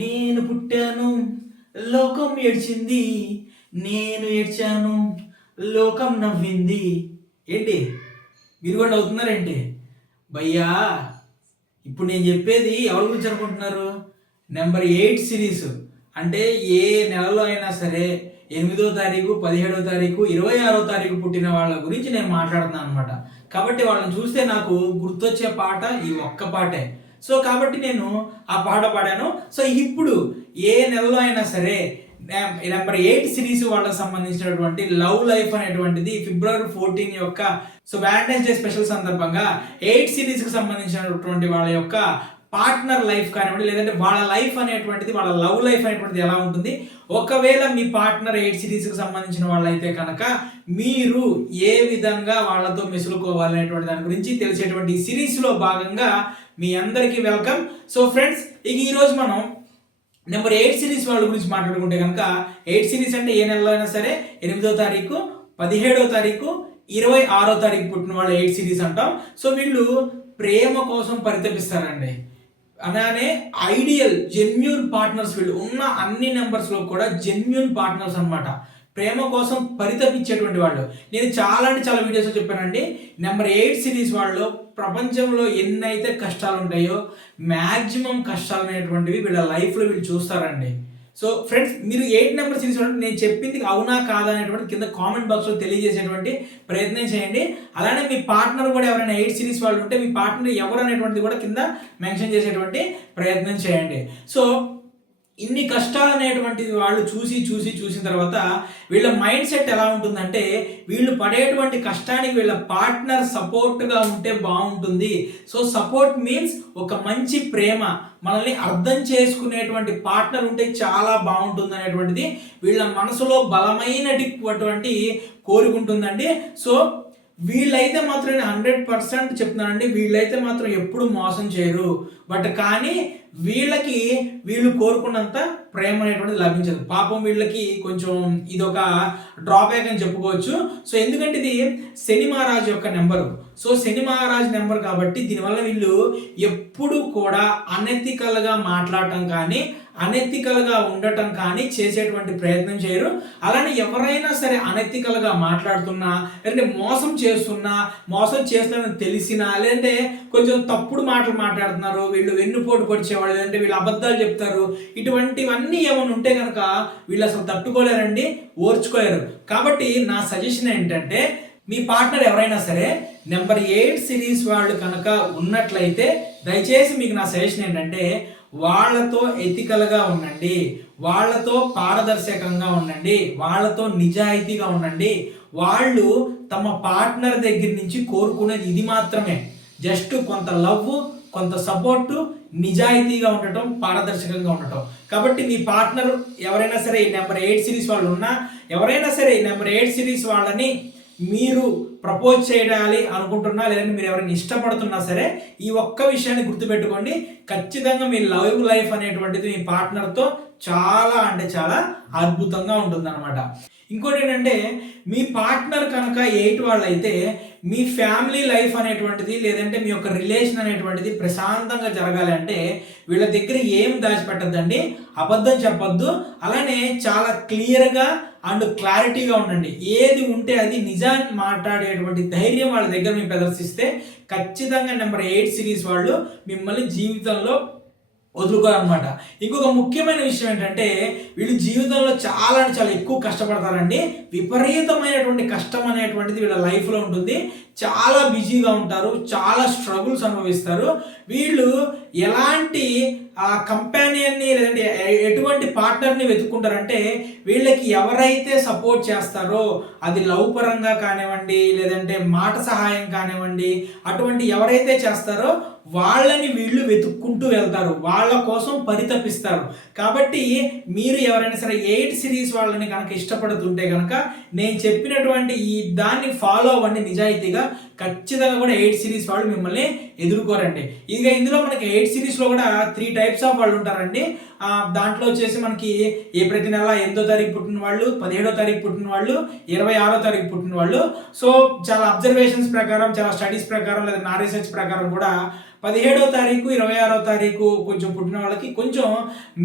నేను పుట్టాను లోకం ఏడ్చింది, నేను ఏడ్చాను లోకం నవ్వింది. ఏంటి మీరు కూడా నవ్వుతున్నారేంటి భయ్యా? ఇప్పుడు నేను చెప్పేది ఎవరి గురించి అనుకుంటున్నారు? Number 8 series. అంటే ఏ నెలలో అయినా సరే 8వ తారీఖు, 17వ తారీఖు, 26వ తారీఖు పుట్టిన వాళ్ళ గురించి నేను మాట్లాడుతున్నాను అనమాట. కాబట్టి వాళ్ళని చూస్తే నాకు గుర్తొచ్చే పాట ఈ ఒక్క పాటే. సో కాబట్టి నేను ఆ పాట పాడాను. సో ఇప్పుడు ఏ నెలలో అయినా సరే నెంబర్ 8 సిరీస్ వాళ్ళకి సంబంధించినటువంటి లవ్ లైఫ్ అనేటువంటిది ఫిబ్రవరి 14 యొక్క వ్యాలంటైన్స్ డే స్పెషల్ సందర్భంగా 8 సిరీస్కి సంబంధించినటువంటి వాళ్ళ యొక్క పార్ట్నర్ లైఫ్ కానివ్వండి, లేదంటే వాళ్ళ లైఫ్ అనేటువంటిది, వాళ్ళ లవ్ లైఫ్ అనేటువంటిది ఎలా ఉంటుంది, ఒకవేళ మీ పార్ట్నర్ 8 సిరీస్కి సంబంధించిన వాళ్ళైతే కనుక మీరు ఏ విధంగా వాళ్ళతో మెసులుకోవాలనేటువంటి దాని గురించి తెలిసేటువంటి ఈ సిరీస్లో భాగంగా మీ అందరికీ వెల్కమ్. సో ఫ్రెండ్స్, ఇక ఈరోజు మనం నెంబర్ 8 సిరీస్ వాళ్ళ గురించి మాట్లాడుకుంటే కనుక 8 సిరీస్ అంటే ఏ నెలలో అయినా సరే 8వ తారీఖు, 17వ తారీఖు, 26వ తారీఖు పుట్టిన వాళ్ళు 8 సిరీస్ అంటాం. సో వీళ్ళు ప్రేమ కోసం పరితపిస్తారండి. అలానే ఐడియల్ జెన్యూన్ పార్ట్నర్స్, వీళ్ళు ఉన్న అన్ని నెంబర్స్లో కూడా జెన్యూన్ పార్ట్నర్స్ అనమాట. ప్రేమ కోసం పరితపించేటువంటి వాళ్ళు. నేను చాలా అంటే చాలా వీడియోస్లో చెప్పానండి, నెంబర్ 8 సిరీస్ వాళ్ళు ప్రపంచంలో ఎన్నైతే కష్టాలు ఉంటాయో మ్యాక్సిమం కష్టాలు అనేటువంటివి వీళ్ళ లైఫ్లో వీళ్ళు చూస్తారండి. సో ఫ్రెండ్స్, మీరు 8 నెంబర్ సిరీస్ వాళ్ళు నేను చెప్పింది అవునా కాదా అనేటువంటి కింద కామెంట్ బాక్స్లో తెలియజేసేటువంటి ప్రయత్నం చేయండి. అలానే మీ పార్ట్నర్ కూడా ఎవరైనా 8 సిరీస్ వాళ్ళు ఉంటే మీ పార్ట్నర్ ఎవరు అనేటువంటిది కూడా కింద మెన్షన్ చేసేటువంటి ప్రయత్నం చేయండి. సో ఇన్ని కష్టాలు అనేటువంటిది వాళ్ళు చూసిన తర్వాత వీళ్ళ మైండ్ సెట్ ఎలా ఉంటుందంటే, వీళ్ళు పడేటువంటి కష్టానికి వీళ్ళ పార్ట్నర్ సపోర్ట్గా ఉంటే బాగుంటుంది. సో సపోర్ట్ మీన్స్ ఒక మంచి ప్రేమ, మనల్ని అర్థం చేసుకునేటువంటి పార్ట్నర్ ఉంటే చాలా బాగుంటుంది అనేటువంటిది వీళ్ళ మనసులో బలమైనటువంటి కోరుకుంటుందండి. సో వీళ్ళైతే మాత్రం 100% చెప్తున్నానండి, వీళ్ళైతే మాత్రం ఎప్పుడు మోసం చేయరు. బట్ కానీ వీళ్ళు కోరుకున్నంత ప్రేమ అనేటువంటిది లభించదు. పాపం వీళ్ళకి కొంచెం ఇదొక డ్రాబ్యాక్ అని చెప్పుకోవచ్చు. సో ఎందుకంటే ఇది శని మహారాజ్ యొక్క నెంబరు. సో శని మహారాజ్ నెంబర్ కాబట్టి దీనివల్ల వీళ్ళు ఎప్పుడు కూడా అనెథికల్గా మాట్లాడటం కానీ, అనెథికల్గా ఉండటం కానీ చేసేటువంటి ప్రయత్నం చేయరు. అలానే ఎవరైనా సరే అనెథికల్గా మాట్లాడుతున్నా, లేదంటే మోసం చేస్తున్నారని తెలిసినా, లేదంటే కొంచెం తప్పుడు మాటలు మాట్లాడుతున్నారు, వీళ్ళు వెన్నుపోటు పొడిచేవాళ్ళు, లేదంటే వీళ్ళు అబద్ధాలు చెప్తారు, ఇటువంటివన్నీ ఏమైనా ఉంటే కనుక వీళ్ళు అసలు తట్టుకోలేరండి, ఓర్చుకోలేరు. కాబట్టి నా సజెషన్ ఏంటంటే, మీ పార్ట్నర్ ఎవరైనా సరే నెంబర్ 8 సిరీస్ వాళ్ళు కనుక ఉన్నట్లయితే దయచేసి మీకు నా సజెషన్ ఏంటంటే, వాళ్ళతో ఎథికల్గా ఉండండి, వాళ్ళతో పారదర్శకంగా ఉండండి, వాళ్ళతో నిజాయితీగా ఉండండి. వాళ్ళు తమ పార్ట్నర్ దగ్గర నుంచి కోరుకునేది ఇది మాత్రమే, జస్ట్ కొంత లవ్, కొంత సపోర్టు, నిజాయితీగా ఉండటం, పారదర్శకంగా ఉండటం. కాబట్టి మీ పార్ట్నర్ ఎవరైనా సరే ఈ నెంబర్ 8 సిరీస్ వాళ్ళు ఉన్నా, ఎవరైనా సరే ఈ నెంబర్ 8 సిరీస్ వాళ్ళని మీరు ప్రపోజ్ చేయాలి అనుకుంటున్నా, లేదంటే మీరు ఎవరైనా ఇష్టపడుతున్నా సరే ఈ ఒక్క విషయాన్ని గుర్తుపెట్టుకోండి. ఖచ్చితంగా మీ లవ్ లైఫ్ అనేటువంటిది మీ పార్ట్నర్తో చాలా అంటే చాలా అద్భుతంగా ఉంటుందన్నమాట. ఇంకోటి ఏంటంటే, మీ పార్ట్నర్ కనుక 8 వాళ్ళు అయితే మీ ఫ్యామిలీ లైఫ్ అనేటువంటిది, లేదంటే మీ యొక్క రిలేషన్ అనేటువంటిది ప్రశాంతంగా జరగాలి అంటే వీళ్ళ దగ్గర ఏం దాచిపెట్టద్దండి, అబద్ధం చెప్పొద్దు. అలానే చాలా క్లియర్గా అండ్ క్లారిటీగా ఉండండి. ఏది ఉంటే అది నిజాన్ని మాట్లాడేటువంటి ధైర్యం వాళ్ళ దగ్గర మీరు ప్రదర్శిస్తే ఖచ్చితంగా నెంబర్ 8 సిరీస్ వాళ్ళు మిమ్మల్ని జీవితంలో వదులుకోరనమాట. ఇంకొక ముఖ్యమైన విషయం ఏంటంటే, వీళ్ళు జీవితంలో చాలా అంటే చాలా ఎక్కువ కష్టపడతారండి. విపరీతమైనటువంటి కష్టం అనేటువంటిది వీళ్ళ లైఫ్లో ఉంటుంది. చాలా బిజీగా ఉంటారు, చాలా స్ట్రగుల్స్ అనుభవిస్తారు. వీళ్ళు ఎలాంటి కంపానియన్ని, లేదంటే ఎటువంటి పార్ట్నర్ని వెతుక్కుంటారంటే, వీళ్ళకి ఎవరైతే సపోర్ట్ చేస్తారో అది లవ్ పరంగా కానివ్వండి, లేదంటే మాట సహాయం కానివ్వండి, అటువంటి ఎవరైతే చేస్తారో వాళ్ళని వీళ్ళు వెతుక్కుంటూ వెళ్తారు, వాళ్ళ కోసం పరితపిస్తారు. కాబట్టి మీరు ఎవరైనా సరే 8 సిరీస్ వాళ్ళని కనుక ఇష్టపడుతుంటే కనుక నేను చెప్పినటువంటి ఈ దాన్ని ఫాలో అవ్వండి నిజాయితీగా. ఖచ్చితంగా కూడా 8 సిరీస్ వాళ్ళు మిమ్మల్ని ఎదుర్కోరండి. ఇక ఇందులో మనకి 8 సిరీస్లో కూడా 3 టైప్స్ ఆఫ్ వాళ్ళు ఉంటారండి. దాంట్లో వచ్చేసి మనకి ప్రతి నెల 8వ తారీఖు పుట్టిన వాళ్ళు, 17వ తారీఖు పుట్టిన వాళ్ళు, 26వ తారీఖు పుట్టిన వాళ్ళు. సో చాలా అబ్జర్వేషన్స్ ప్రకారం, చాలా స్టడీస్ ప్రకారం లేదా నా రీసెర్చ్ ప్రకారం కూడా 17వ తారీఖు, 26వ తారీఖు కొంచెం పుట్టిన వాళ్ళకి కొంచెం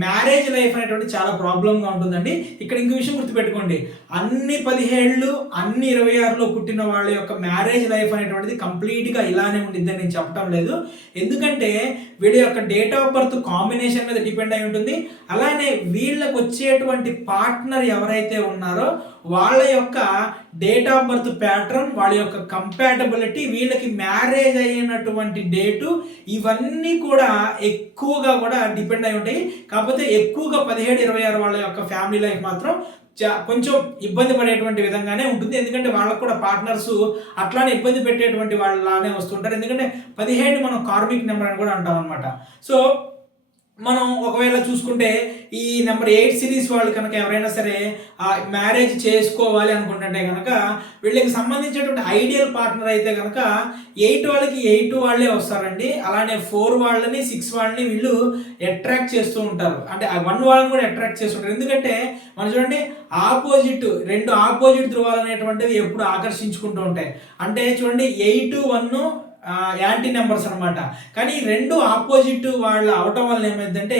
మ్యారేజ్ లైఫ్ అనేటువంటి చాలా ప్రాబ్లంగా ఉంటుందండి. ఇక్కడ ఇంకో విషయం గుర్తుపెట్టుకోండి, అన్ని 17 అన్ని 26లో పుట్టిన వాళ్ళ యొక్క మ్యారేజ్ లైఫ్ అనేటువంటిది కంప్లీట్గా ఇలానే ఉండిద్దని నేను చెప్పడం లేదు. ఎందుకంటే వీళ్ళ యొక్క డేట్ ఆఫ్ బర్త్ కాంబినేషన్ మీద డిపెండ్ అయి ఉంటుంది. అలానే వీళ్ళకి వచ్చేటువంటి పార్ట్నర్ ఎవరైతే ఉన్నారో వాళ్ళ యొక్క డేట్ ఆఫ్ బర్త్ ప్యాటర్న్, వాళ్ళ యొక్క కంపాటబిలిటీ, వీళ్ళకి మ్యారేజ్ అయినటువంటి డేటు, ఇవన్నీ కూడా ఎక్కువగా కూడా డిపెండ్ అయి ఉంటాయి. కాకపోతే ఎక్కువగా 17, 26 వాళ్ళ యొక్క ఫ్యామిలీ లైఫ్ మాత్రం కొంచెం ఇబ్బంది పడేటువంటి విధంగానే ఉంటుంది. ఎందుకంటే వాళ్ళకు కూడా పార్ట్నర్స్ అట్లానే ఇబ్బంది పెట్టేటువంటి వాళ్ళలానే వస్తుంటారు. ఎందుకంటే 17 మనం కార్మిక్ నెంబర్ అని కూడా అంటాం అనమాట. సో మనం ఒకవేళ చూసుకుంటే ఈ నెంబర్ 8 సిరీస్ వాళ్ళు కనుక ఎవరైనా సరే మ్యారేజ్ చేసుకోవాలి అనుకుంటుంటే కనుక వీళ్ళకి సంబంధించినటువంటి ఐడియల్ పార్ట్నర్ అయితే కనుక 8 వాళ్ళకి 8 వాళ్ళే వస్తారండి. అలానే 4 వాళ్ళని 6 వాళ్ళని వీళ్ళు అట్రాక్ట్ చేస్తూ ఉంటారు. అంటే 1 వాళ్ళని కూడా అట్రాక్ట్ చేస్తుంటారు. ఎందుకంటే మనం చూడండి, రెండు ఆపోజిట్ ధృవాలు అనేటువంటివి ఎప్పుడు ఆకర్షించుకుంటూ ఉంటాయి. అంటే చూడండి 8, 1 యాంటీ నెంబర్స్ అనమాట. కానీ రెండు ఆపోజిట్ వాళ్ళు అవటం వల్ల ఏమైందంటే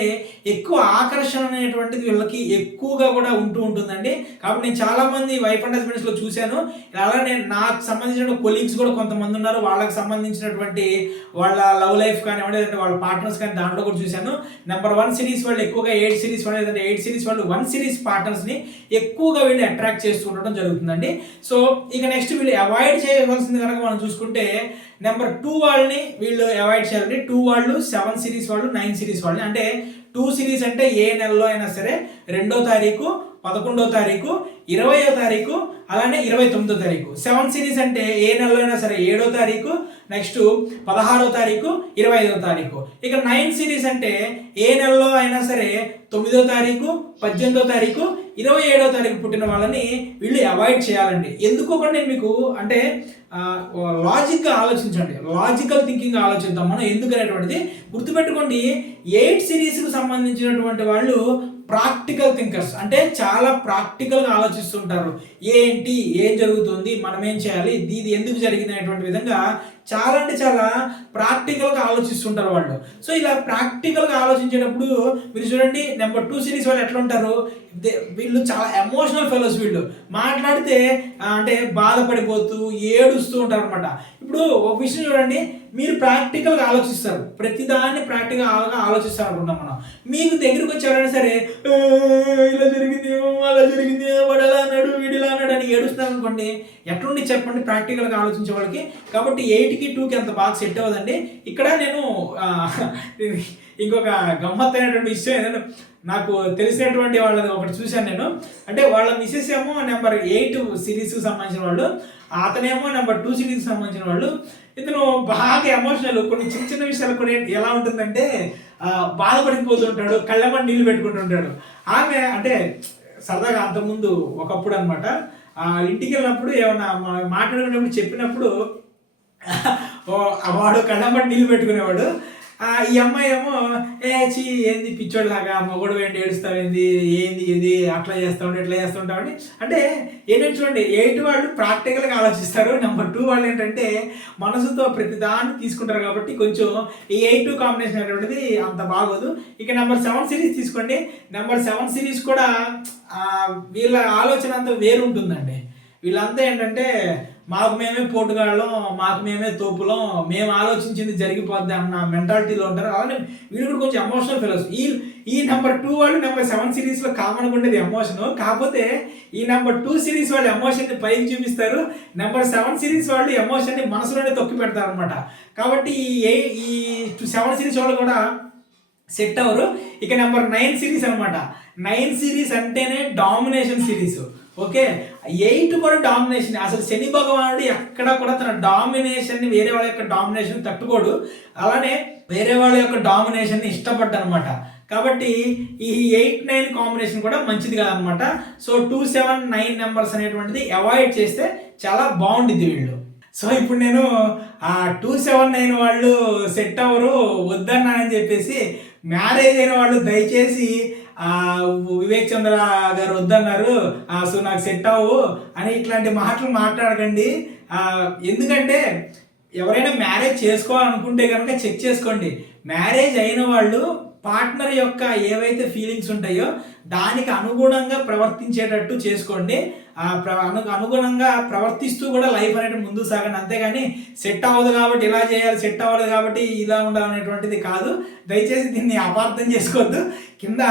ఎక్కువ ఆకర్షణ అనేటువంటిది వీళ్ళకి ఎక్కువగా కూడా ఉంటుందండి. కాబట్టి నేను చాలామంది వైఫ్ అండ్ హస్బెండ్స్లో చూశాను. అలానే నాకు సంబంధించిన కొలీగ్స్ కూడా కొంతమంది ఉన్నారు. వాళ్ళకి సంబంధించినటువంటి వాళ్ళ లవ్ లైఫ్ కానివ్వండి, లేదంటే వాళ్ళ పార్ట్నర్స్ కానీ దాంట్లో కూడా చూశాను. నెంబర్ 1 సిరీస్ వాళ్ళు ఎక్కువగా 8 సిరీస్ వాళ్ళు, లేదంటే 8 సిరీస్ వాళ్ళు 1 సిరీస్ పార్ట్నర్స్ని ఎక్కువగా వీళ్ళు అట్రాక్ట్ చేస్తూ ఉండడం జరుగుతుందండి. సో ఇక నెక్స్ట్ వీళ్ళు అవాయిడ్ చేయవలసింది కనుక మనం చూసుకుంటే నెంబర్ 2 వాళ్ళని వీళ్ళు అవాయిడ్ చేయాలండి. 2 వాళ్ళు, 7 సిరీస్ వాళ్ళు, 9 సిరీస్ వాళ్ళని. అంటే 2 సిరీస్ అంటే ఏ నెలలో అయినా సరే 2వ తారీఖు, 11వ తారీఖు, 20వ తారీఖు, అలానే 29వ తారీఖు. 7 సిరీస్ అంటే ఏ నెలలో అయినా సరే 7వ తారీఖు, నెక్స్ట్ 16వ తారీఖు, 25వ తారీఖు. ఇక 9 సిరీస్ అంటే ఏ నెలలో అయినా సరే 9వ తారీఖు, 18వ తారీఖు, 27వ తారీఖు పుట్టిన వాళ్ళని వీళ్ళు అవాయిడ్ చేయాలండి. ఎందుకో కూడా నేను మీకు అంటే లాజిక్గా ఆలోచించండి, లాజికల్ థింకింగ్ ఆలోచిద్దాం మనం ఎందుకనేటువంటిది గుర్తుపెట్టుకోండి. 8 సిరీస్కి సంబంధించినటువంటి వాళ్ళు ప్రాక్టికల్ థింకర్స్, అంటే చాలా ప్రాక్టికల్గా ఆలోచిస్తుంటారు. ఏంటి, ఏం జరుగుతుంది, మనం ఏం చేయాలి, ఇది ఎందుకు జరిగింది అనేటువంటి విధంగా చాలా అంటే చాలా ప్రాక్టికల్గా ఆలోచిస్తుంటారు వాళ్ళు. సో ఇలా ప్రాక్టికల్గా ఆలోచించేటప్పుడు మీరు చూడండి, నెంబర్ 2 సిరీస్ వాళ్ళు ఎట్లా ఉంటారు, వీళ్ళు చాలా ఎమోషనల్ ఫెలోస్. వీళ్ళు మాట్లాడితే అంటే బాధపడిపోతూ ఏడుస్తూ ఉంటారు అనమాట. ఇప్పుడు ఒక విషయం చూడండి, మీరు ప్రాక్టికల్గా ఆలోచిస్తారు, ప్రతిదాన్ని ప్రాక్టికల్గా ఆలోచిస్తారు అనుకుంటాం మనం. మీకు దగ్గరికి వచ్చి ఎవరైనా సరే ఇలా జరిగింది, అలా జరిగింది, వాడు ఎలా అన్నాడు, వీడు ఇలా అన్నాడు అని ఏడుస్తున్నారు అనుకోండి, ఎట్లుండి చెప్పండి ప్రాక్టికల్గా ఆలోచించే వాళ్ళకి. కాబట్టి 8కి 2కి అంత బాగా సెట్ అవ్వదండి. ఇక్కడ నేను ఇంకొక గమ్మత్తైనటువంటి విషయం ఏంటంటే, నాకు తెలిసినటువంటి వాళ్ళది ఒకటి చూశాను నేను. అంటే వాళ్ళ మిసెస్ ఏమో నెంబర్ 8 సిరీస్కి సంబంధించిన వాళ్ళు, అతనేమో నెంబర్ 2 సిరీస్కి సంబంధించిన వాళ్ళు. ఇతను బాగా ఎమోషనల్, కొన్ని చిన్న చిన్న విషయాలు కూడా ఎలా ఉంటుందంటే బాధపడిపోతుంటాడు, కళ్ళమని నీళ్ళు పెట్టుకుంటుంటాడు. ఆమె అంటే సరదాగా అంతకుముందు ఒకప్పుడు అనమాట ఇంటికి వెళ్ళినప్పుడు ఏమన్నా మాట్లాడుకునేప్పుడు చెప్పినప్పుడు వాడు కళ్ళమని నీళ్ళు పెట్టుకునేవాడు. ఈ అమ్మాయి ఏమో ఏంది పిచ్చోడిలాగా మగోడు ఏంటి ఏడుస్తావేంది, ఏంది ఇది అట్లా చేస్తావు ఇట్లా చేస్తుంటామని. అంటే ఏంటంటే చూడండి, 8 వాళ్ళు ప్రాక్టికల్గా ఆలోచిస్తారు. నెంబర్ 2 వాళ్ళు ఏంటంటే మనసుతో ప్రతిదాన్ని తీసుకుంటారు. కాబట్టి కొంచెం ఈ 8-2 కాంబినేషన్ అనేటువంటిది అంత బాగోదు. ఇక నెంబర్ 7 సిరీస్ తీసుకోండి. నెంబర్ 7 సిరీస్ కూడా వీళ్ళ ఆలోచన అంతా వేరు ఉంటుందండి. వీళ్ళంతా ఏంటంటే మాకు మేమే పోటుగాళ్ళం, మాకు మేమే తోపులం, మేము ఆలోచించింది జరిగిపోద్ది అన్న మెంటాలిటీలో ఉంటారు. అలానే వీళ్ళు కూడా కొంచెం ఎమోషనల్ ఫెలోస్. ఈ నెంబర్ 2 వాళ్ళు నెంబర్ 7 సిరీస్లో కామన్గా ఉండేది ఎమోషను. కాకపోతే ఈ నెంబర్ 2 సిరీస్ వాళ్ళు ఎమోషన్ని పైకి చూపిస్తారు, నెంబర్ 7 సిరీస్ వాళ్ళు ఎమోషన్ని మనసులోనే తొక్కి పెడతారు అనమాట. కాబట్టి ఈ 7 సిరీస్ వాళ్ళు కూడా సెట్ అవ్వరు. ఇక నెంబర్ 9 సిరీస్ అనమాట. 9 సిరీస్ అంటేనే డామినేషన్ సిరీస్. ఓకే, 8 కూడా డామినేషన్. అసలు శని భగవానుడు ఎక్కడ కూడా తన డామినేషన్ని, వేరే వాళ్ళ యొక్క డామినేషన్ తట్టుకోడు. అలానే వేరే వాళ్ళ యొక్క డామినేషన్ని ఇష్టపడ్డా అనమాట. కాబట్టి ఈ 8-9 కాంబినేషన్ కూడా మంచిది కాదనమాట. సో 2, 7, 9 నెంబర్స్ అనేటువంటిది అవాయిడ్ చేస్తే చాలా బాగుంటుంది వీళ్ళు. సో ఇప్పుడు నేను ఆ 279 వాళ్ళు సెట్ అవ్వరు వద్దన్నా అని చెప్పేసి, మ్యారేజ్ అయిన వాళ్ళు దయచేసి వివేక్ చంద్ర గారు వద్దన్నారు, సో నాకు సెట్ అవ్వు అని ఇట్లాంటి మాటలు మాట్లాడకండి. ఎందుకంటే ఎవరైనా మ్యారేజ్ చేసుకోవాలనుకుంటే కనుక చెక్ చేసుకోండి. మ్యారేజ్ అయిన వాళ్ళు పార్ట్నర్ యొక్క ఏవైతే ఫీలింగ్స్ ఉంటాయో దానికి అనుగుణంగా ప్రవర్తించేటట్టు చేసుకోండి. అనుగుణంగా ప్రవర్తిస్తూ కూడా లైఫ్ అనేది ముందుకు సాగండి. అంతేగాని సెట్ అవ్వదు కాబట్టి ఇలా చేయాలి, సెట్ అవ్వదు కాబట్టి ఇలా ఉండాలనేటువంటిది కాదు. దయచేసి దీన్ని అపార్థం చేసుకోవద్దు. కింద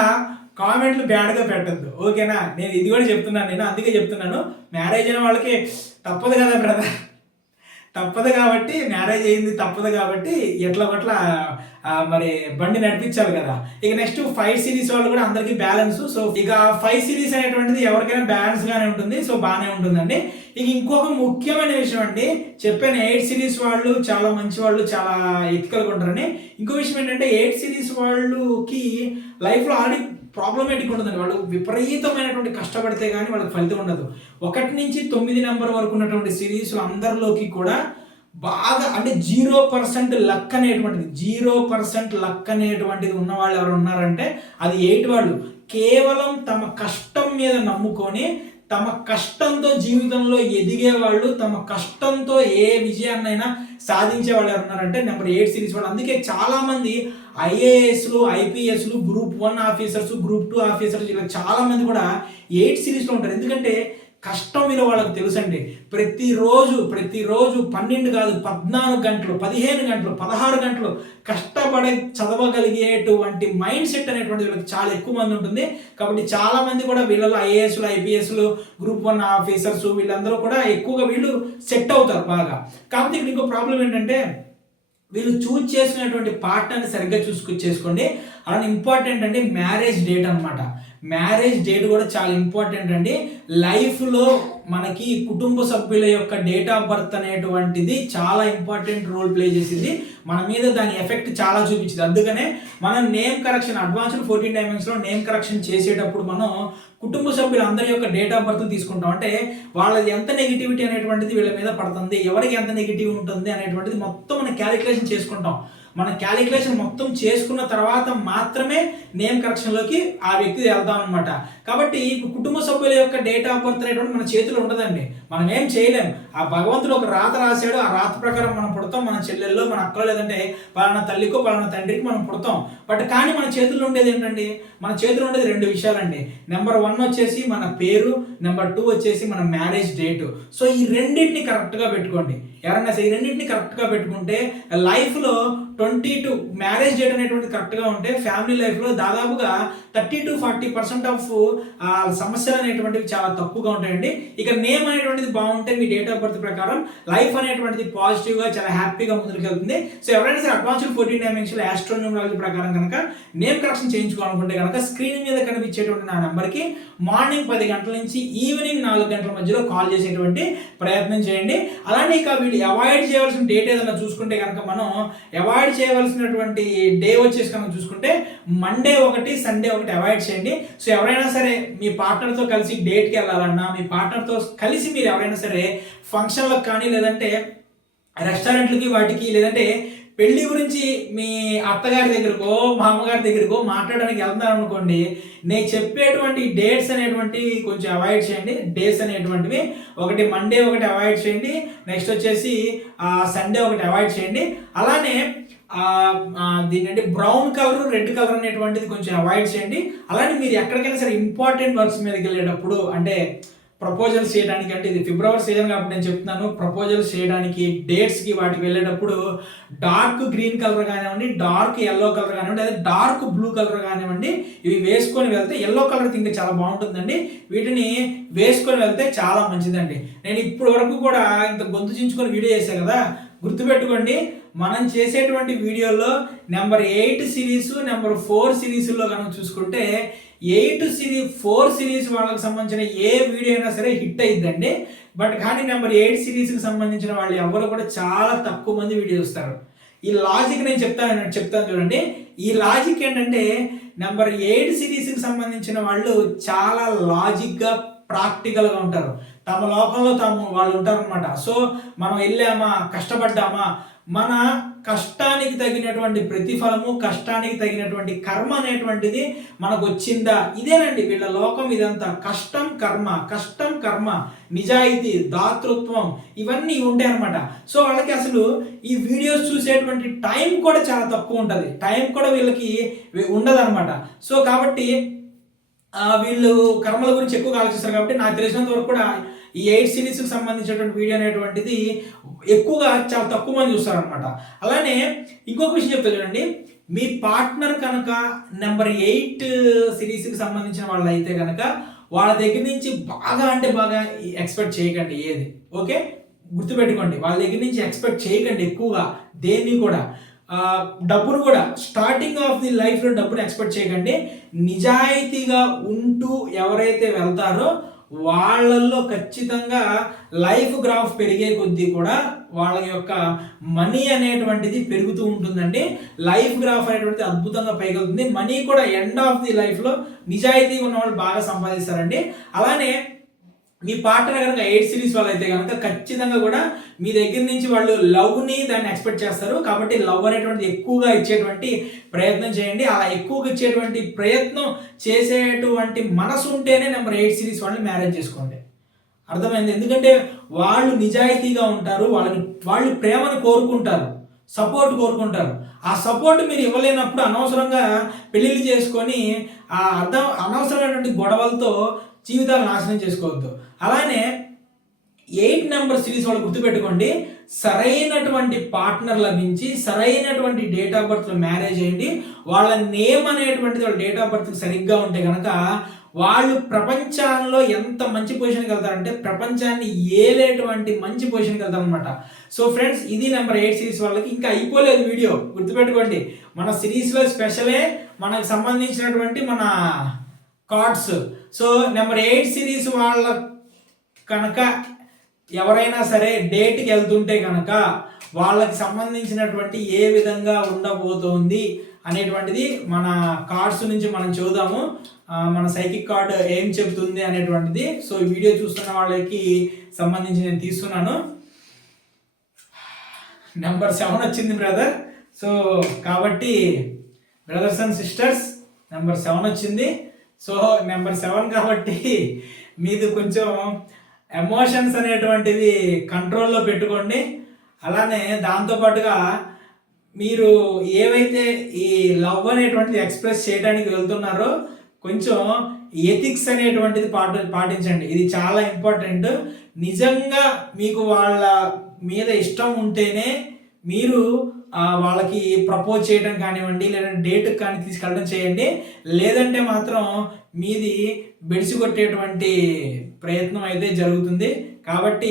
కామెంట్లు బ్యాడ్గా పెట్టద్దు, ఓకేనా? నేను ఇది కూడా చెప్తున్నాను, నేను అందుకే చెప్తున్నాను, మ్యారేజ్ అయిన వాళ్ళకి తప్పదు కదా బ్రదర్, తప్పదు కాబట్టి, మ్యారేజ్ అయింది తప్పదు కాబట్టి ఎట్లా ఒకట్లా మరి బండి నడిపించాలి కదా. ఇక నెక్స్ట్ 5 సిరీస్ వాళ్ళు కూడా అందరికీ బ్యాలెన్స్. సో ఇక 5 సిరీస్ అనేటువంటిది ఎవరికైనా బ్యాలెన్స్ గానే ఉంటుంది, సో బాగానే ఉంటుందండి. ఇక ఇంకొక ముఖ్యమైన విషయం అండి, చెప్పాను 8 సిరీస్ వాళ్ళు చాలా మంచి వాళ్ళు, చాలా ఎథికల్గా ఉంటారని. ఇంకో విషయం ఏంటంటే 8 సిరీస్ వాళ్ళకి లైఫ్లో ఆల్రెడీ ప్రాబ్లమేటిక్ ఉంటుందండి. వాళ్ళు విపరీతమైనటువంటి కష్టపడితే కానీ వాళ్ళకి ఫలితం ఉండదు. 1 నుంచి 9 నెంబర్ వరకు ఉన్నటువంటి సిరీస్లు అందరిలోకి కూడా బాగా అంటే 0% లక్ అనేటువంటిది, 0% లక్ అనేటువంటిది ఉన్నవాళ్ళు ఎవరు ఉన్నారంటే అది 8 వాళ్ళు. కేవలం తమ కష్టం మీద నమ్ముకొని తమ కష్టంతో జీవితంలో ఎదిగే వాళ్ళు, తమ కష్టంతో ఏ విజయాన్నైనా సాధించే వాళ్ళు ఎవరున్నారంటే నెంబర్ 8 సిరీస్ వాళ్ళు. అందుకే చాలామంది ఐఏఎస్లు, ఐపీఎస్లు, గ్రూప్ 1 ఆఫీసర్స్, గ్రూప్ 2 ఆఫీసర్స్ ఇలా చాలామంది కూడా 8 సిరీస్లో ఉంటారు. ఎందుకంటే కష్టం విలువ వాళ్ళకి తెలుసండి. ప్రతిరోజు 12 కాదు 14 గంటలు, 15 గంటలు, 16 గంటలు కష్టపడి చదవగలిగేటువంటి మైండ్ సెట్ అనేటువంటి వీళ్ళకి చాలా ఎక్కువ మంది ఉంటుంది. కాబట్టి చాలా మంది కూడా వీళ్ళలో ఐఏఎస్లు, ఐపీఎస్లు, గ్రూప్ 1 ఆఫీసర్స్ వీళ్ళందరూ కూడా ఎక్కువగా వీళ్ళు సెట్ అవుతారు బాగా. కాకపోతే ఇక్కడ ఇంకో ప్రాబ్లం ఏంటంటే వీళ్ళు చూజ్ చేసుకునేటువంటి పార్ట్నర్ని సరిగ్గా చేసుకోండి. అలానే ఇంపార్టెంట్ అంటే మ్యారేజ్ డేట్ అనమాట. మ్యారేజ్ డేట్ కూడా చాలా ఇంపార్టెంట్ అండి. లైఫ్లో మనకి కుటుంబ సభ్యుల యొక్క డేట్ ఆఫ్ బర్త్ అనేటువంటిది చాలా ఇంపార్టెంట్ రోల్ ప్లే చేసింది మన మీద, దాని ఎఫెక్ట్ చాలా చూపించింది. అందుకనే మనం నేమ్ కరెక్షన్, అడ్వాన్స్డ్ 14 డైమెన్షన్లో నేమ్ కరెక్షన్ చేసేటప్పుడు మనం కుటుంబ సభ్యులందరి యొక్క డేట్ ఆఫ్ బర్త్ తీసుకుంటాం. అంటే వాళ్ళది ఎంత నెగిటివిటీ అనేటువంటిది వీళ్ళ మీద పడుతుంది, ఎవరికి ఎంత నెగిటివ్ ఉంటుంది అనేటువంటిది మొత్తం మనం క్యాలిక్యులేషన్ చేసుకుంటాం. మన క్యాలిక్యులేషన్ మొత్తం చేసుకున్న తర్వాత మాత్రమే నేమ్ కరెక్షన్లోకి ఆ వ్యక్తి వెళ్తాం అనమాట. కాబట్టి కుటుంబ సభ్యుల యొక్క డేట్ ఆఫ్ బర్త్ అనేటువంటి మన చేతిలో ఉండదండి, మనం ఏం చేయలేం. ఆ భగవంతుడు ఒక రాత రాశాడు, ఆ రాత ప్రకారం మనం పుడతాం. మన చెల్లెల్లో, మన అక్కలో, లేదంటే పలానా తల్లికో పలానా తండ్రికి మనం పుడతాం. కానీ మన చేతుల్లో ఉండేది ఏంటండి, మన చేతిలో ఉండేది 2 విషయాలండి. నెంబర్ 1 వచ్చేసి మన పేరు, నెంబర్ 2 వచ్చేసి మన మ్యారేజ్ డేటు. సో ఈ రెండింటిని కరెక్ట్గా పెట్టుకోండి. ఎవరన్నా సరే ఈ రెండింటిని కరెక్ట్గా పెట్టుకుంటే లైఫ్లో 22 మ్యారేజ్ డేట్ అనేటువంటి కరెక్ట్గా ఉంటే ఫ్యామిలీ లైఫ్లో దాదాపుగా 30 to 40% ఆఫ్ సమస్యలు అనేటువంటివి చాలా తక్కువగా ఉంటాయండి. ఇక నేమ్ అనేటువంటిది బాగుంటే మీ డేట్ ఆఫ్ బర్త్ ప్రకారం లైఫ్ అనేటువంటిది పాజిటివ్గా చాలా హ్యాపీగా ముందుకెళ్తుంది. సో ఎవరైనా సరే అడ్వాన్స్డ్ 14 డైమెన్షనల్ ఆస్ట్రోన్యూమరాలజీ ప్రకారం కనుక నేమ్ కరెక్షన్ చేయించుకోవాలనుకుంటే కనుక స్క్రీన్ మీద కనిపించేటువంటి నా నెంబర్కి మార్నింగ్ 10 గంటల నుంచి ఈవినింగ్ 4 గంటల మధ్యలో కాల్ చేసేటువంటి ప్రయత్నం చేయండి. అలానే ఇక వీళ్ళు అవాయిడ్ చేయవలసిన డేట్ ఏదైనా చూసుకుంటే కనుక మనం అవాయిడ్ చేయవలసినటువంటి డే వచ్చేసి కనుక చూసుకుంటే మండే 1, సండే 1 అవాయిడ్ చేయండి. సో ఎవరైనా సరే మీ పార్ట్నర్తో కలిసి డేట్కి వెళ్ళాలన్నా, మీ పార్ట్నర్తో కలిసి మీరు ఎవరైనా సరే ఫంక్షన్లకు కానీ, లేదంటే రెస్టారెంట్లకి వాటికి, లేదంటే పెళ్లి గురించి మీ అత్తగారి దగ్గరకో మామగారి దగ్గరకో మాట్లాడడానికి వెళ్తాను అనుకోండి, నేను చెప్పేటువంటి డేట్స్ అనేటువంటివి కొంచెం అవాయిడ్ చేయండి. డేట్స్ అనేటువంటివి ఒకటి మండే 1 అవాయిడ్ చేయండి, నెక్స్ట్ వచ్చేసి సండే 1 అవాయిడ్ చేయండి. అలానే దీని బ్రౌన్ కలర్, రెడ్ కలర్ అనేటువంటిది కొంచెం అవాయిడ్ చేయండి. అలానే మీరు ఎక్కడికైనా సరే ఇంపార్టెంట్ వర్క్స్ మీదకి వెళ్ళేటప్పుడు, అంటే ప్రపోజల్స్ చేయడానికి, అంటే ఇది ఫిబ్రవరి సీజన్ కాబట్టి నేను చెప్తున్నాను, ప్రపోజల్స్ చేయడానికి డేట్స్కి వాటికి వెళ్ళేటప్పుడు డార్క్ గ్రీన్ కలర్ కానివ్వండి, డార్క్ ఎల్లో కలర్ కానివ్వండి, అదే డార్క్ బ్లూ కలర్ కానివ్వండి, ఇవి వేసుకొని వెళ్తే, ఎల్లో కలర్ ఇంకా చాలా బాగుంటుందండి, వీటిని వేసుకొని వెళ్తే చాలా మంచిదండి. నేను ఇప్పుడు వరకు కూడా ఇంత గొంతు చించుకొని వీడియో చేశాను కదా, గుర్తుపెట్టుకోండి, మనం చేసేటువంటి వీడియోలో నెంబర్ 8 సిరీస్, నెంబర్ 4 సిరీస్లో కనుక చూసుకుంటే 4 సిరీస్ వాళ్ళకి సంబంధించిన ఏ వీడియో అయినా సరే హిట్ అయిద్దండి. కానీ నెంబర్ 8 సిరీస్కి సంబంధించిన వాళ్ళు ఎవరు కూడా చాలా తక్కువ మంది వీడియో చూస్తారు. ఈ లాజిక్ నేను చెప్తాను చూడండి. ఈ లాజిక్ ఏంటంటే నెంబర్ 8 సిరీస్కి సంబంధించిన వాళ్ళు చాలా లాజిక్గా, ప్రాక్టికల్గా ఉంటారు. తమ లోకంలో వాళ్ళు ఉంటారనమాట. సో మనం వెళ్ళామా, కష్టపడ్డామా, మన కష్టానికి తగినటువంటి ప్రతిఫలము, కష్టానికి తగినటువంటి కర్మ అనేటువంటిది మనకు వచ్చిందా, ఇదేనండి వీళ్ళ లోకం. ఇదంతా కష్టం కర్మ, నిజాయితీ, దాతృత్వం, ఇవన్నీ ఉంటాయి అనమాట. సో వాళ్ళకి అసలు ఈ వీడియోస్ చూసేటువంటి టైం కూడా చాలా తక్కువ ఉంటుంది, టైం కూడా వీళ్ళకి ఉండదు అనమాట. సో కాబట్టి వీళ్ళు కర్మల గురించి ఎక్కువగా ఆలోచిస్తారు. కాబట్టి నాకు తెలిసినంత వరకు కూడా ఈ 8 సిరీస్కి సంబంధించినటువంటి వీడియో అనేటువంటిది ఎక్కువగా చాలా తక్కువ మంది చూస్తారనమాట. అలానే ఇంకొక విషయం చెప్తా చూడండి, మీ పార్ట్నర్ కనుక నెంబర్ 8 సిరీస్కి సంబంధించిన వాళ్ళు అయితే కనుక వాళ్ళ దగ్గర నుంచి బాగా అంటే బాగా ఎక్స్పెక్ట్ చేయకండి ఏది. ఓకే, గుర్తుపెట్టుకోండి, వాళ్ళ దగ్గర నుంచి ఎక్స్పెక్ట్ చేయకండి ఎక్కువగా దేన్ని కూడా. డబ్బును కూడా స్టార్టింగ్ ఆఫ్ ది లైఫ్లో డబ్బును ఎక్స్పెక్ట్ చేయకండి. నిజాయితీగా ఉంటూ ఎవరైతే వెళ్తారో వాళ్ళల్లో ఖచ్చితంగా లైఫ్ గ్రాఫ్ పెరిగే కొద్దీ కూడా వాళ్ళ యొక్క మనీ అనేటువంటిది పెరుగుతూ ఉంటుందండి. లైఫ్ గ్రాఫ్ అనేటువంటిది అద్భుతంగా పైకెళ్తుంది. మనీ కూడా ఎండ్ ఆఫ్ ది లైఫ్లో నిజాయితీగా ఉన్న వాళ్ళు బాగా సంపాదిస్తారండి. అలానే మీ పార్ట్నర్ కనుక 8 సిరీస్ వాళ్ళు అయితే కనుక ఖచ్చితంగా కూడా మీ దగ్గర నుంచి వాళ్ళు లవ్ని దాన్ని ఎక్స్పెక్ట్ చేస్తారు. కాబట్టి లవ్ అనేటువంటిది ఎక్కువగా ఇచ్చేటువంటి ప్రయత్నం చేయండి. అలా ఎక్కువగా ఇచ్చేటువంటి ప్రయత్నం చేసేటువంటి మనసు ఉంటేనే నెంబర్ 8 సిరీస్ వాళ్ళని మ్యారేజ్ చేసుకోండి. అర్థమైంది? ఎందుకంటే వాళ్ళు నిజాయితీగా ఉంటారు, వాళ్ళు ప్రేమను కోరుకుంటారు, సపోర్ట్ కోరుకుంటారు. ఆ సపోర్ట్ మీరు ఇవ్వలేనప్పుడు అనవసరంగా పెళ్ళిళ్ళు చేసుకొని అనవసరమైనటువంటి గొడవలతో జీవితాలు నాశనం చేసుకోవద్దు. అలానే 8 నెంబర్ సిరీస్ వాళ్ళు గుర్తుపెట్టుకోండి, సరైనటువంటి పార్ట్నర్ లభించి సరైనటువంటి డేట్ ఆఫ్ బర్త్లో మ్యారేజ్ అయ్యండి. వాళ్ళ నేమ్ అనేటువంటిది వాళ్ళ డేట్ ఆఫ్ బర్త్ సరిగ్గా ఉంటే కనుక వాళ్ళు ప్రపంచంలో ఎంత మంచి పొజిషన్కి వెళ్తారంటే ప్రపంచాన్ని ఏలేటువంటి మంచి పొజిషన్కి వెళ్తారనమాట. సో ఫ్రెండ్స్, ఇది నెంబర్ 8 సిరీస్ వాళ్ళకి. ఇంకా అయిపోలేదు వీడియో, గుర్తుపెట్టుకోండి. మన సిరీస్లో స్పెషలే మనకు సంబంధించినటువంటి మన కార్డ్స్. సో నెంబర్ 8 సిరీస్ వాళ్ళ కనుక ఎవరైనా సరే డేట్కి వెళ్తుంటే కనుక వాళ్ళకి సంబంధించినటువంటి ఏ విధంగా ఉండబోతోంది అనేటువంటిది మన కార్డ్స్ నుంచి మనం చూద్దాము. మన సైకిక్ కార్డ్ ఏం చెబుతుంది అనేటువంటిది. సో ఈ వీడియో చూస్తున్న వాళ్ళకి సంబంధించి నేను తీస్తున్నాను. నెంబర్ 7 వచ్చింది బ్రదర్. సో కాబట్టి బ్రదర్స్ అండ్ సిస్టర్స్, నెంబర్ 7 వచ్చింది. సో నెంబర్ 7 కాబట్టి మీది కొంచెం ఎమోషన్స్ అనేటువంటివి కంట్రోల్లో పెట్టుకోండి. అలానే దాంతోపాటుగా మీరు ఏవైతే ఈ లవ్ అనేటువంటిది ఎక్స్ప్రెస్ చేయడానికి వెళ్తున్నారో కొంచెం ఎథిక్స్ అనేటువంటిది పాటించండి. ఇది చాలా ఇంపార్టెంట్. నిజంగా మీకు వాళ్ళ మీద ఇష్టం ఉంటేనే మీరు వాళ్ళకి ప్రపోజ్ చేయడం కానివ్వండి, లేదంటే డేట్కి కానీ తీసుకెళ్ళడం చేయండి. లేదంటే మాత్రం మీది బెడిసి కొట్టేటువంటి ప్రయత్నం అయితే జరుగుతుంది. కాబట్టి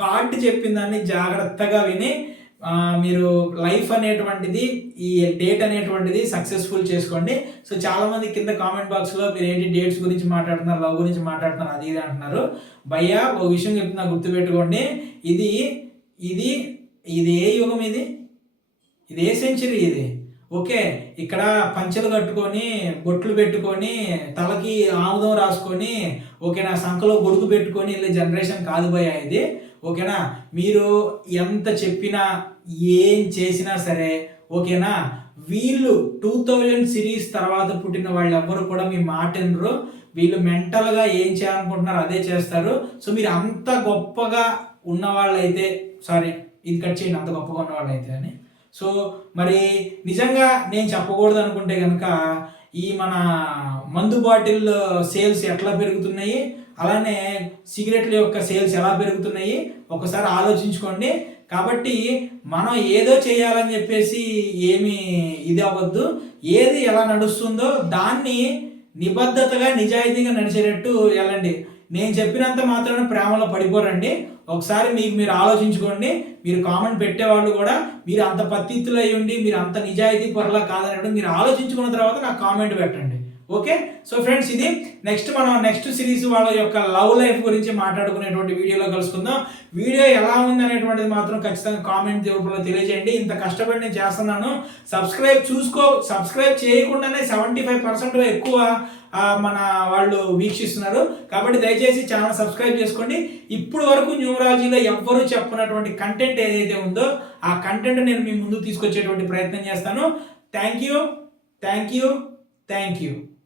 కార్డు చెప్పిన దాన్ని జాగ్రత్తగా విని మీరు లైఫ్ అనేటువంటిది, ఈ డేట్ అనేటువంటిది సక్సెస్ఫుల్ చేసుకోండి. సో చాలామంది కింద కామెంట్ బాక్స్లో మీరు ఏంటి డేట్స్ గురించి మాట్లాడుతున్నారు, లవ్ గురించి మాట్లాడుతున్నారు, అది ఇది అంటున్నారు. భయ్యా ఓ విషయం చెప్తున్నా, గుర్తుపెట్టుకోండి. ఇది ఇది ఇది ఏ యుగం, ఇది ఏ సెంచరీ ఇది? ఓకే, ఇక్కడ పంచెలు కట్టుకొని బొట్లు పెట్టుకొని తలకి ఆముదం రాసుకొని ఓకేనా, సంఖలో గొడుగు పెట్టుకొని వెళ్ళే జనరేషన్ కాదు భయ్యా ఇది. ఓకేనా, మీరు ఎంత చెప్పినా ఏం చేసినా సరే ఓకేనా, వీళ్ళు 2000 సిరీస్ తర్వాత పుట్టిన వాళ్ళు ఎవ్వరు కూడా మీ మాట వినరు. వీళ్ళు మెంటల్గా ఏం చేయాలనుకుంటున్నారు అదే చేస్తారు. సో మీరు అంత గొప్పగా ఉన్నవాళ్ళైతే, సారీ ఇది కట్ చేయండి, అంత గొప్పగా ఉన్నవాళ్ళైతే అని. సో మరి నిజంగా నేను చెప్పకూడదు అనుకుంటే కనుక ఈ మన మందు బాటిల్ సేల్స్ ఎట్లా పెరుగుతున్నాయి, అలానే సిగరెట్ల యొక్క సేల్స్ ఎలా పెరుగుతున్నాయి ఒకసారి ఆలోచించుకోండి. కాబట్టి మనం ఏదో చేయాలని చెప్పేసి ఏమి ఇది అవ్వద్దు. ఏది ఎలా నడుస్తుందో దాన్ని నిబద్ధతగా నిజాయితీగా నడిచేటట్టు వెళ్ళండి. నేను చెప్పినంత మాత్రాన ప్రేమలో పడిపోరండి. ఒకసారి మీరు ఆలోచించుకోండి. మీరు కామెంట్ పెట్టేవాళ్ళు కూడా మీరు అంత పత్తిత్తులు అయ్యి ఉండి మీరు అంత నిజాయితీ పరులా కాదన్నట్టు మీరు ఆలోచించుకున్న తర్వాత నాకు కామెంట్ పెట్టండి. ఓకే, సో ఫ్రెండ్స్ ఇది మనం నెక్స్ట్ సిరీస్ వాళ్ళ యొక్క లవ్ లైఫ్ గురించి మాట్లాడుకునేటువంటి వీడియోలో కలుసుకుందాం. వీడియో ఎలా ఉంది అనేటువంటిది మాత్రం ఖచ్చితంగా కామెంట్ రూపంలో తెలియజేయండి. ఇంత కష్టపడి నేను చేస్తున్నాను. సబ్స్క్రైబ్ చేయకుండానే 75% ఎక్కువ మన వాళ్ళు వీక్షిస్తున్నారు. కాబట్టి దయచేసి ఛానల్ సబ్స్క్రైబ్ చేసుకోండి. ఇప్పుడు వరకు న్యూమరాలజీలో ఎవ్వరూ చెప్పనటువంటి కంటెంట్ ఏదైతే ఉందో ఆ కంటెంట్ నేను మీ ముందు తీసుకొచ్చేటువంటి ప్రయత్నం చేస్తాను. Thank you.